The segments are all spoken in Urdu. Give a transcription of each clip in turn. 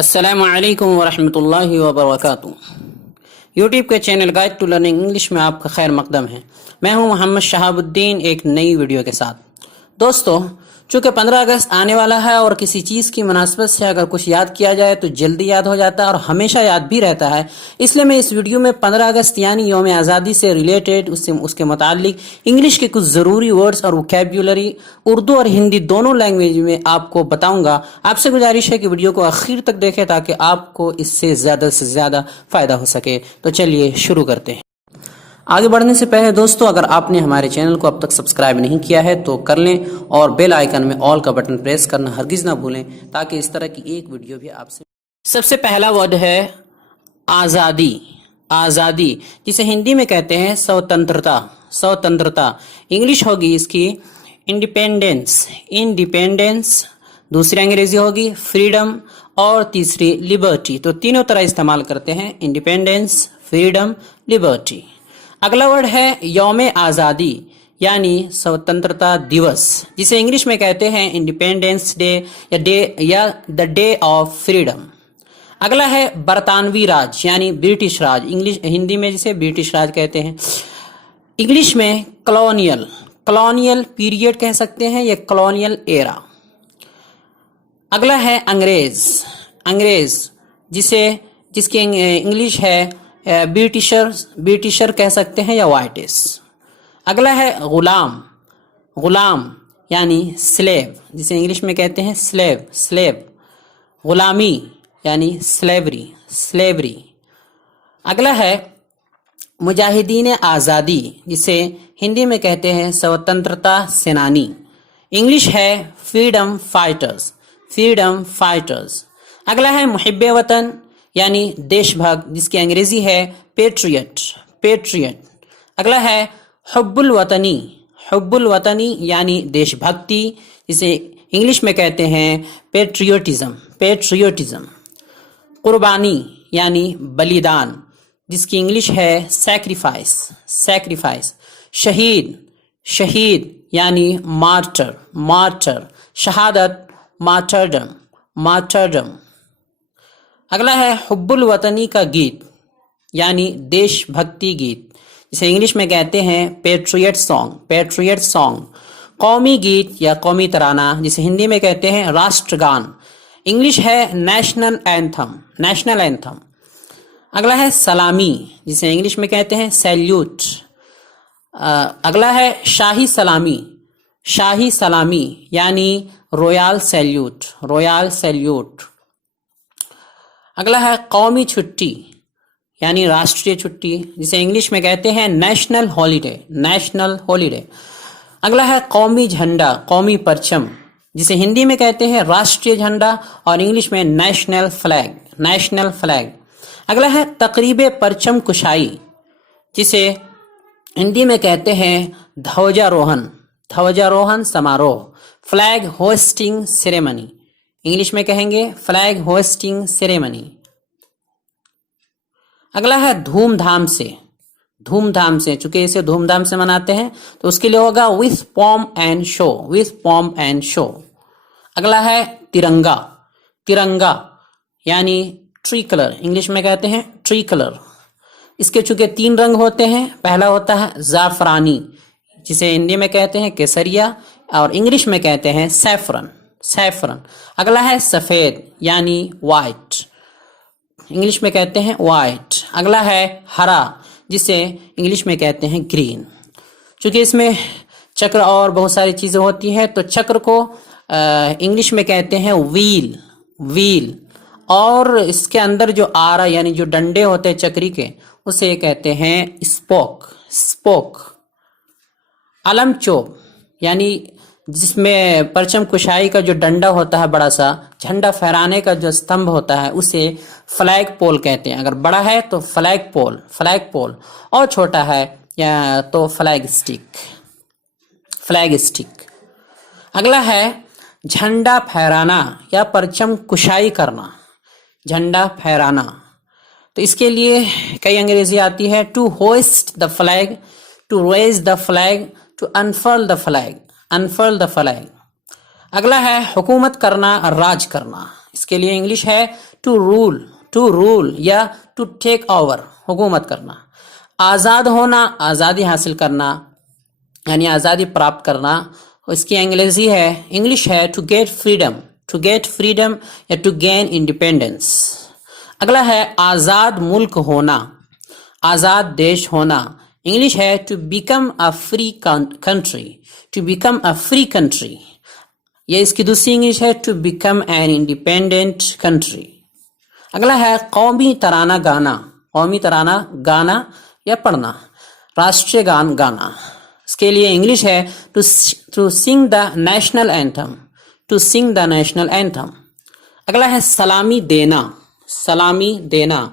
السلام علیکم ورحمۃ اللہ وبرکاتہ۔ یوٹیوب کے channel guide to learning English میں آپ کا خیر مقدم ہے۔ میں ہوں محمد شہاب الدین ایک نئی ویڈیو کے ساتھ۔ دوستو، چونکہ 15 اگست آنے والا ہے اور کسی چیز کی مناسبت سے اگر کچھ یاد کیا جائے تو جلدی یاد ہو جاتا ہے اور ہمیشہ یاد بھی رہتا ہے، اس لیے میں اس ویڈیو میں 15 اگست یعنی یوم آزادی سے ریلیٹڈ اس کے متعلق انگلش کے کچھ ضروری ورڈز اور ووکیبولری اردو اور ہندی دونوں لینگویج میں آپ کو بتاؤں گا۔ آپ سے گزارش ہے کہ ویڈیو کو آخر تک دیکھیں تاکہ آپ کو اس سے زیادہ فائدہ ہو سکے۔ تو چلیے شروع کرتے ہیں۔ آگے بڑھنے سے پہلے دوستو، اگر آپ نے ہمارے چینل کو اب تک سبسکرائب نہیں کیا ہے تو کر لیں اور بیل آئیکن میں آل کا بٹن پریس کرنا ہرگز نہ بھولیں تاکہ اس طرح کی ایک ویڈیو بھی آپ سے۔ سب سے پہلا ورڈ ہے آزادی۔ آزادی جسے ہندی میں کہتے ہیں سوتنترتا۔ انگلش ہوگی اس کی انڈیپینڈنس، دوسری انگریزی ہوگی فریڈم اور تیسری لبرٹی۔ تو تینوں طرح استعمال کرتے ہیں، انڈیپینڈنس، فریڈم، لبرٹی۔ اگلا ورڈ ہے یوم آزادی یعنی سوتنترتا دیوس، جسے انگلش میں کہتے ہیں انڈیپینڈنس ڈے یا دا ڈے آف فریڈم۔ اگلا ہے برطانوی راج یعنی برٹش راج، ہندی میں جسے برٹش راج کہتے ہیں، انگلش میں کلونیل پیریڈ کہہ سکتے ہیں یا کلونیل ایرا۔ اگلا ہے انگریز جس کی انگلش ہے برٹشر کہہ سکتے ہیں یا وائٹس۔ اگلا ہے غلام یعنی سلیو، جسے انگلش میں کہتے ہیں سلیو۔ غلامی یعنی سلیوری۔ اگلا ہے مجاہدین آزادی، جسے ہندی میں کہتے ہیں سوتنترتا سینانی، انگلش ہے فریڈم فائٹرز۔ اگلا ہے محب وطن یعنی دیش بھکت، جس کی انگریزی ہے پیٹریٹ۔ اگلا ہے حب الوطنی یعنی دیش بھکتی، جسے انگلش میں کہتے ہیں پیٹریوٹزم۔ قربانی یعنی بلیدان، جس کی انگلش ہے سیکریفائس۔ شہید یعنی مارٹر، شہادت، مارٹرڈم۔ اگلا ہے حب الوطنی کا گیت یعنی دیش بھکتی گیت، جسے انگلش میں کہتے ہیں پیٹریٹ سانگ۔ قومی گیت یا قومی ترانہ، جسے ہندی میں کہتے ہیں راشٹر گان، انگلش ہے نیشنل اینتھم۔ اگلا ہے سلامی، جسے انگلش میں کہتے ہیں سیلیوٹ۔ اگلا ہے شاہی سلامی یعنی رویال سیلیوٹ۔ اگلا ہے قومی چھٹی یعنی راشٹریہ چھٹی، جسے انگلش میں کہتے ہیں نیشنل ہالیڈے۔ اگلا ہے قومی جھنڈا، قومی پرچم، جسے ہندی میں کہتے ہیں راشٹریہ جھنڈا اور انگلش میں نیشنل فلیگ۔ اگلا ہے تقریب پرچم کشائی، جسے ہندی میں کہتے ہیں دھوجاروہن سماروہ، فلیگ ہوسٹنگ سیریمنی، انگلش میں کہیں گے فلیگ ہوسٹنگ سیریمنی۔ اگلا ہے دھوم دھام سے، چونکہ اسے دھوم دھام سے مناتے ہیں تو اس کے لیے ہوگا with pomp and show۔ اگلا ہے ترنگا یعنی ٹری کلر، انگلش میں کہتے ہیں ٹری کلر۔ اس کے چونکہ 3 رنگ ہوتے ہیں، پہلا ہوتا ہے زعفرانی، جسے ہندی میں کہتے ہیں کیسریا اور انگلش میں کہتے ہیں سیفرن۔ اگلا ہے سفید یعنی وائٹ، انگلش میں کہتے ہیں وائٹ۔ اگلا ہے ہرا، جسے انگلش میں کہتے ہیں گرین۔ چونکہ اس میں چکر اور بہت ساری چیزیں ہوتی ہیں تو چکر کو انگلش میں کہتے ہیں ویل، اور اس کے اندر جو آرا یعنی جو ڈنڈے ہوتے ہیں چکری کے، اسے کہتے ہیں اسپوک۔ علم چوب یعنی جس میں پرچم کشائی کا جو ڈنڈا ہوتا ہے، بڑا سا جھنڈا پھہرانے کا جو استمبھ ہوتا ہے، اسے فلیگ پول کہتے ہیں۔ اگر بڑا ہے تو فلیگ پول اور چھوٹا ہے تو فلیگ اسٹک۔ اگلا ہے جھنڈا پھہرانا یا پرچم کشائی کرنا، جھنڈا پھہرانا۔ تو اس کے لیے کئی انگریزی آتی ہے، to hoist the flag, to raise the flag, to unfurl the flag. اگلا ہے حکومت کرنا، راج کرنا، اس کے لیے انگلش ہے ٹو رول یا ٹو ٹیک اوور، حکومت کرنا. آزاد ہونا، آزادی حاصل کرنا یعنی آزادی پراپت کرنا. اس کی انگلش ہے ٹو گیٹ فریڈم یا ٹو گین انڈیپینڈنس. اگلا ہے آزاد ملک ہونا، آزاد دیش ہونا. انگلش ہے to become a free country. یہ اس کی دوسری انگلش ہے to become an independent country. اگلا ہے قومی ترانہ گانا یا پڑھنا، راشٹریہ گان گانا. اس کے لیے انگلش ہے ٹو سنگ دا نیشنل اینتھم. اگلا ہے سلامی دینا،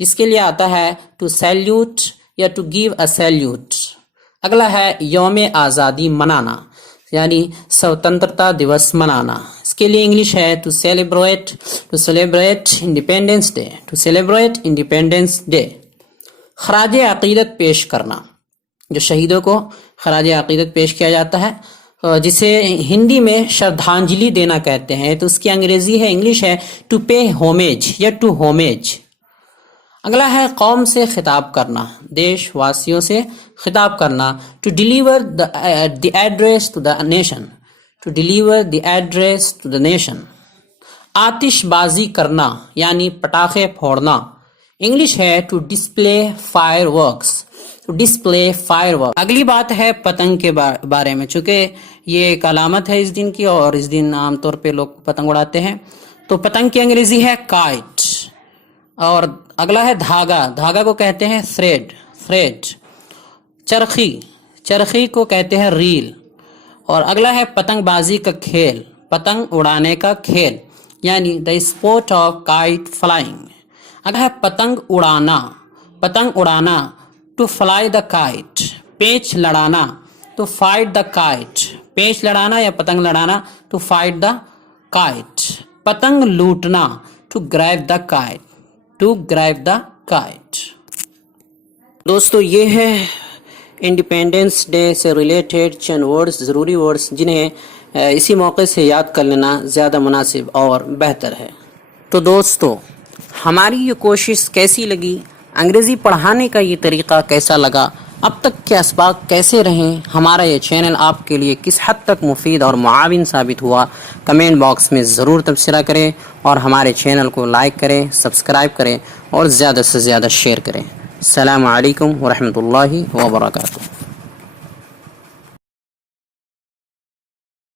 جس کے لیے آتا ہے ٹو سیلیوٹ یا ٹو گیو اے سیلیوٹ. اگلا ہے یوم آزادی منانا یعنی سوتنترتا دیوس منانا. اس کے لیے انگلش ہے ٹو سیلیبریٹ انڈیپینڈنس ڈے. خراج عقیدت پیش کرنا، جو شہیدوں کو خراج عقیدت پیش کیا جاتا ہے، جسے ہندی میں شردھانجلی دینا کہتے ہیں، تو اس کی انگلش ہے ٹو پے ہومیج یا ٹو ہومیج. اگلا ہے قوم سے خطاب کرنا، دیش واسیوں سے خطاب کرنا، to deliver the address to the nation. آتش بازی کرنا یعنی پٹاخے پھوڑنا. انگلش ہے ٹو ڈسپلے فائر ورکس. اگلی بات ہے پتنگ کے بارے میں. چونکہ یہ ایک علامت ہے اس دن کی، اور اس دن عام طور پہ لوگ پتنگ اڑاتے ہیں. تو پتنگ کی انگریزی ہے کائٹ. اور اگلا ہے دھاگا کو کہتے ہیں تھریڈ. چرخی کو کہتے ہیں ریل. اور اگلا ہے پتنگ بازی کا کھیل، پتنگ اڑانے کا کھیل یعنی the sport of kite flying. اگلا ہے پتنگ اڑانا ٹو فلائی دا کائٹ. پیچ لڑانا ٹو فائٹ دا کائٹ. پیچ لڑانا یا پتنگ لڑانا ٹو فائٹ دا کائٹ. پتنگ لوٹنا ٹو گریب دا کائٹ. دوستو یہ ہے انڈیپینڈنس ڈے سے ریلیٹڈ چند ضروری ورڈز جنہیں اسی موقع سے یاد کر لینا زیادہ مناسب اور بہتر ہے. تو دوستو ہماری یہ کوشش کیسی لگی، انگریزی پڑھانے کا یہ طریقہ کیسا لگا، اب تک کے اسباق کیسے رہیں، ہمارا یہ چینل آپ کے لیے کس حد تک مفید اور معاون ثابت ہوا، کمنٹ باکس میں ضرور تبصرہ کریں اور ہمارے چینل کو لائک کریں، سبسکرائب کریں اور زیادہ سے زیادہ شیئر کریں. السلام علیکم ورحمۃ اللہ وبرکاتہ.